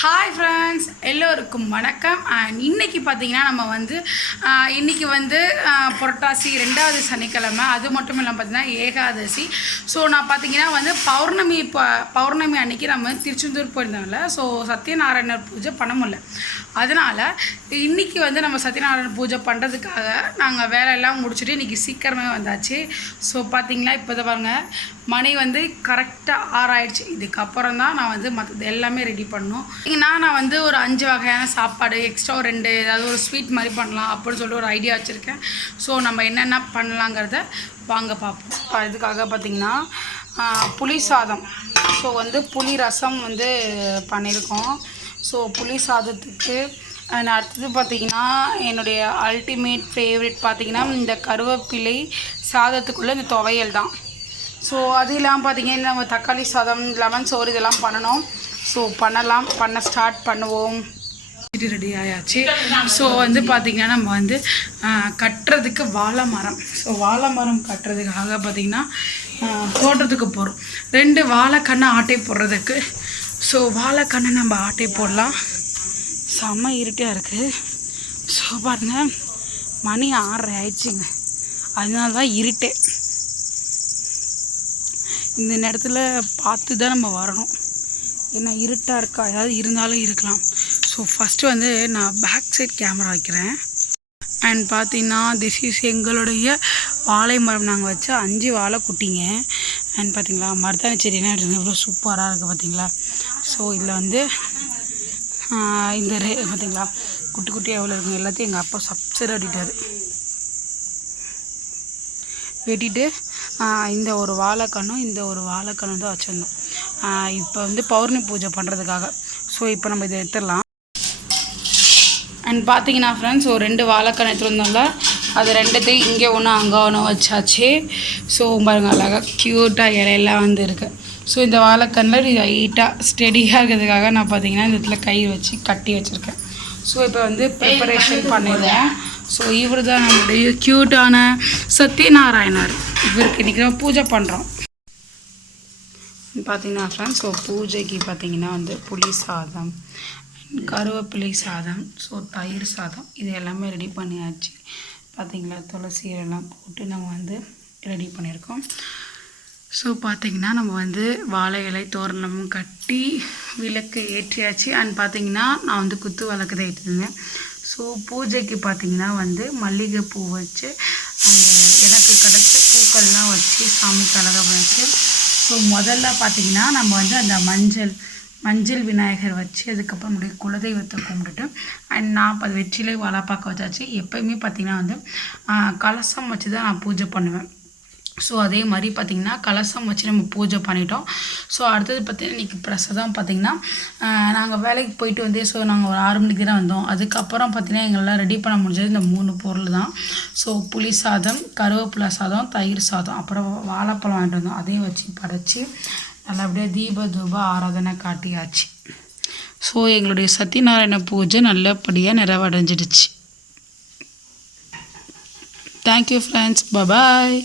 Hi friends எல்லோருக்கும் வணக்கம். And இன்றைக்கி பார்த்தீங்கன்னா நம்ம வந்து இன்றைக்கி இன்னைக்கு வந்து புரட்டாசி ரெண்டாவது சனிக்கிழமை. அது மட்டும் இல்லாமல் பார்த்திங்கன்னா ஏகாதசி. ஸோ நான் பார்த்திங்கன்னா வந்து பௌர்ணமி ப பௌர்ணமி அன்னைக்கு நம்ம திருச்செந்தூர் போயிருந்தோம்ல. ஸோ சத்யநாராயணர் பூஜை பண்ண முடியல. அதனால் இன்றைக்கி வந்து நம்ம சத்யநாராயண பூஜை பண்ணுறதுக்காக நாங்கள் வேலையெல்லாம் முடிச்சுட்டு இன்றைக்கி சீக்கிரமே வந்தாச்சு. ஸோ பார்த்திங்கன்னா இப்போ தான் பாருங்கள் மணி வந்து கரெக்டாக ஆறாயிடுச்சு. இதுக்கப்புறம் தான் நான் வந்து மற்றது எல்லாமே ரெடி பண்ணோம் இங்கே நான் வந்து ஒரு அஞ்சு வகையான சாப்பாடு எக்ஸ்ட்ரா ஒரு ரெண்டு ஏதாவது ஒரு ஸ்வீட் மாதிரி பண்ணலாம் அப்படின்னு சொல்லிட்டு ஒரு ஐடியா வச்சுருக்கேன். ஸோ நம்ம என்னென்ன பண்ணலாங்கிறத வாங்க பார்ப்போம் இப்போ இதுக்காக பார்த்திங்கன்னா புளி சாதம். ஸோ வந்து புளி ரசம் வந்து பண்ணியிருக்கோம் ஸோ புளி சாதத்துக்கு அண்ட் அடுத்தது பார்த்திங்கன்னா என்னுடைய அல்டிமேட் ஃபேவரட் பார்த்திங்கன்னா இந்த கருவேப்பிலை சாதத்துக்குள்ளே இந்த துவையல் தான். ஸோ அது இல்லாமல் பார்த்தீங்கன்னா நம்ம தக்காளி சாதம் லெமன் சோறு இதெல்லாம் பண்ணணும். ஸோ பண்ணலாம். பண்ண ஸ்டார்ட் பண்ணுவோம். ரெடி ஆயாச்சு. ஸோ வந்து பார்த்திங்கன்னா நம்ம வந்து கட்டுறதுக்கு வாழை மரம் ஸோ வாழை மரம் கட்டுறதுக்காக பார்த்திங்கன்னா போடுறதுக்கு போகிறோம் ரெண்டு வாழைக்கண்ணை ஆட்டை போடுறதுக்கு. ஸோ வாழைக்கண்ணை நம்ம ஆட்டை போடலாம். செம்ம இருட்டாக இருக்குது ஸோ பாருங்கள் மணி ஆறரை ஆயிடுச்சுங்க. அதனால தான் இருட்டே. இந்த நேரத்தில் பார்த்து தான் நம்ம வரணும். ஏன்னா இருட்டாக இருக்கா? ஏதாவது இருந்தாலும் இருக்கலாம். ஸோ ஃபஸ்ட்டு வந்து நான் பேக் சைட் கேமரா வைக்கிறேன். அண்ட் பார்த்தீங்கன்னா திஸ் இஸ் எங்களுடைய வாழை மரம் நாங்கள் வச்ச அஞ்சு வாழை குட்டிங்க. அண்ட் பார்த்தீங்களா மருதாணி செடினா எவ்வளோ சூப்பராக இருக்குது பார்த்தீங்களா ஸோ இதில் வந்து இந்த ரே பார்த்தீங்களா குட்டி குட்டியாக எவ்வளோ இருக்குங்க எல்லாத்தையும் எங்கள் அப்பா சப்சர் அடிட்டார் வெட்டிட்டு இந்த ஒரு வாழைக்கண்ணும் இந்த ஒரு வாழைக்கண்ணும் தான் வச்சுருந்தோம். இப்போ வந்து பௌர்ணமி பூஜை பண்ணுறதுக்காக ஸோ இப்போ நம்ம இதை எடுத்துடலாம். அண்ட் பார்த்தீங்கன்னா ஃப்ரெண்ட்ஸ் ஒரு ரெண்டு வாழைக்கண் எடுத்துருந்தோம்ல அது ரெண்டுத்தையும் இங்கே ஒன்று அங்கே ஒன்று வச்சாச்சு. ஸோ பாருங்க அழகாக க்யூட்டாக இலையெல்லாம் வந்து இருக்குது ஸோ இந்த வாழைக்கண்ணில் இது ஹைட்டாக ஸ்டெடியாக இருக்கிறதுக்காக நான் பார்த்தீங்கன்னா இந்த இடத்துல கை வச்சு கட்டி வச்சுருக்கேன். ஸோ இப்போ வந்து ப்ரிப்பரேஷன் பண்ணிடுவோம் ஸோ இவர் தான் நம்மளுடைய க்யூட்டான சத்யநாராயணர். இவருக்கு இன்றைக்கி நம்ம பூஜை பண்ணுறோம் பார்த்தீங்கன்னா ஃப்ரெண்ட்ஸ் ஸோ பூஜைக்கு பார்த்தீங்கன்னா வந்து புளி சாதம் கருவேப்பிலை சாதம் ஸோ தயிர் சாதம் இது எல்லாமே ரெடி பண்ணியாச்சு. பார்த்திங்களா துளசி எல்லாம் போட்டு நம்ம வந்து ரெடி பண்ணியிருக்கோம். ஸோ பார்த்திங்கன்னா நம்ம வந்து வாழை இலை தோரணமும் கட்டி விளக்கு ஏற்றியாச்சு. அண்ட் பார்த்தீங்கன்னா நான் வந்து குத்து விளக்கு தான் ஏற்றிருந்தேன். ஸோ பூஜைக்கு பார்த்திங்கன்னா வந்து மல்லிகை பூ வச்சு அந்த எனக்கு கிடைச்ச பூக்கள்லாம் வச்சு சாமிக்கு அழகாக வச்சு ஸோ முதல்ல பார்த்தீங்கன்னா நம்ம வந்து அந்த மஞ்சள் மஞ்சள் விநாயகர் வச்சு அதுக்கப்புறம் நம்முடைய குலதெய்வத்தை கும்பிட்டுட்டு அண்ட் நாற்பது வெற்றிலை வாழைப்பாக்க வச்சாச்சு. எப்போயுமே பார்த்தீங்கன்னா வந்து கலசம் வச்சு தான் நான் பூஜை பண்ணுவேன். ஸோ அதே மாதிரி பார்த்திங்கன்னா கலசம் வச்சு நம்ம பூஜை பண்ணிட்டோம். ஸோ அடுத்தது பார்த்திங்கன்னா இன்றைக்கி பிரசாதம் பார்த்திங்கன்னா நாங்கள் வேலைக்கு போயிட்டு வந்தே ஸோ நாங்கள் ஒரு ஆறு மணிக்கு தான் வந்தோம். அதுக்கப்புறம் பார்த்திங்கன்னா எங்களால் ரெடி பண்ண முடிஞ்சது இந்த மூணு பொருள் தான். ஸோ புளி சாதம் கருவேப்பிலை சாதம் தயிர் சாதம் அப்புறம் வாழைப்பழம் வாங்கிட்டு வந்தோம். அதையும் வச்சு படைச்சி நல்லபடியாக தீப தூப ஆராதனை காட்டியாச்சு. ஸோ எங்களுடைய சத்யநாராயண பூஜை நல்லபடியாக நிறைவடைஞ்சிடுச்சு. Thank you friends bye bye